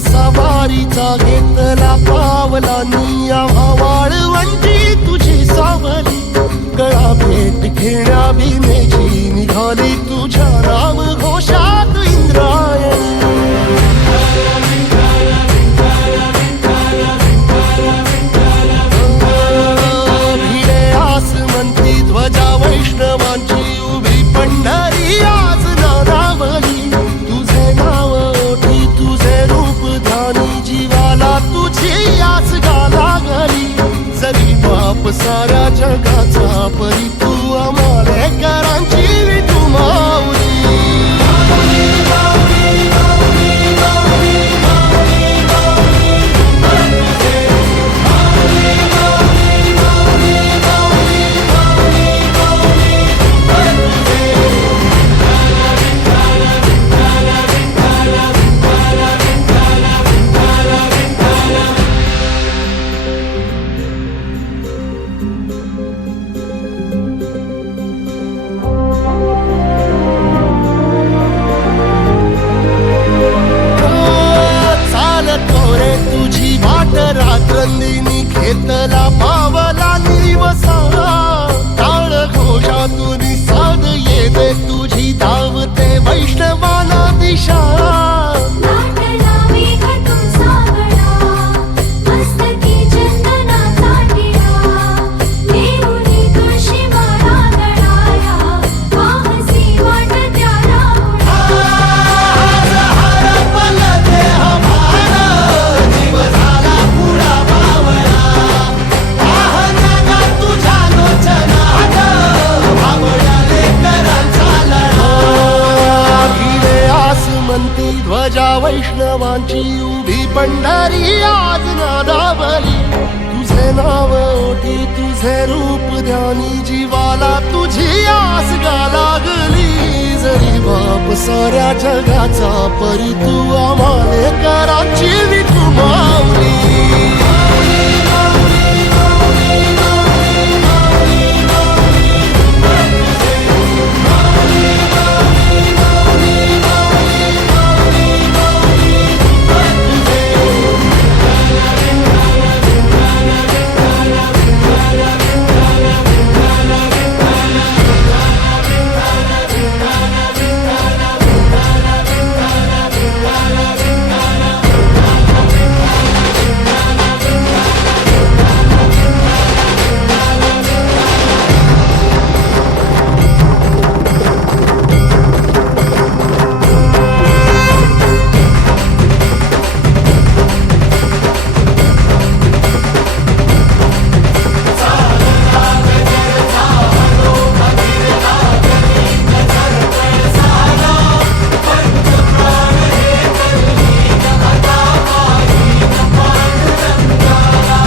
सवारीचा घेतला पावलांनी आम्हा वाळवंटी तुझी सावली गळा भेट घेण्या भीमेची निघाली तुझ्या राम घोषात इंद्रायणी भिडे आसमंती ध्वजा वैष्णवांची उभी पंढरी आज नानावली तुझे नाव ओठी तुझे रूप ध्यानी जीवाला तुझी आस गाला गली जरी बाप साऱ्या जगाचा परी तू आमालेकरांची विठू माऊली रात्रंदिनी घेतला पावला निवसा टाळ घोषातून साध येते तुझी धावते वैष्णवाला दिशा ध्वजा वैष्णवांची उभी पंढरी आज नादावली तुझे नाव ओठी तुझे रूप ध्यानी जीवाला तुझी आस गाला गली जरी बाप साऱ्या जगाचा परी तू आमालेकरांची विठू माऊली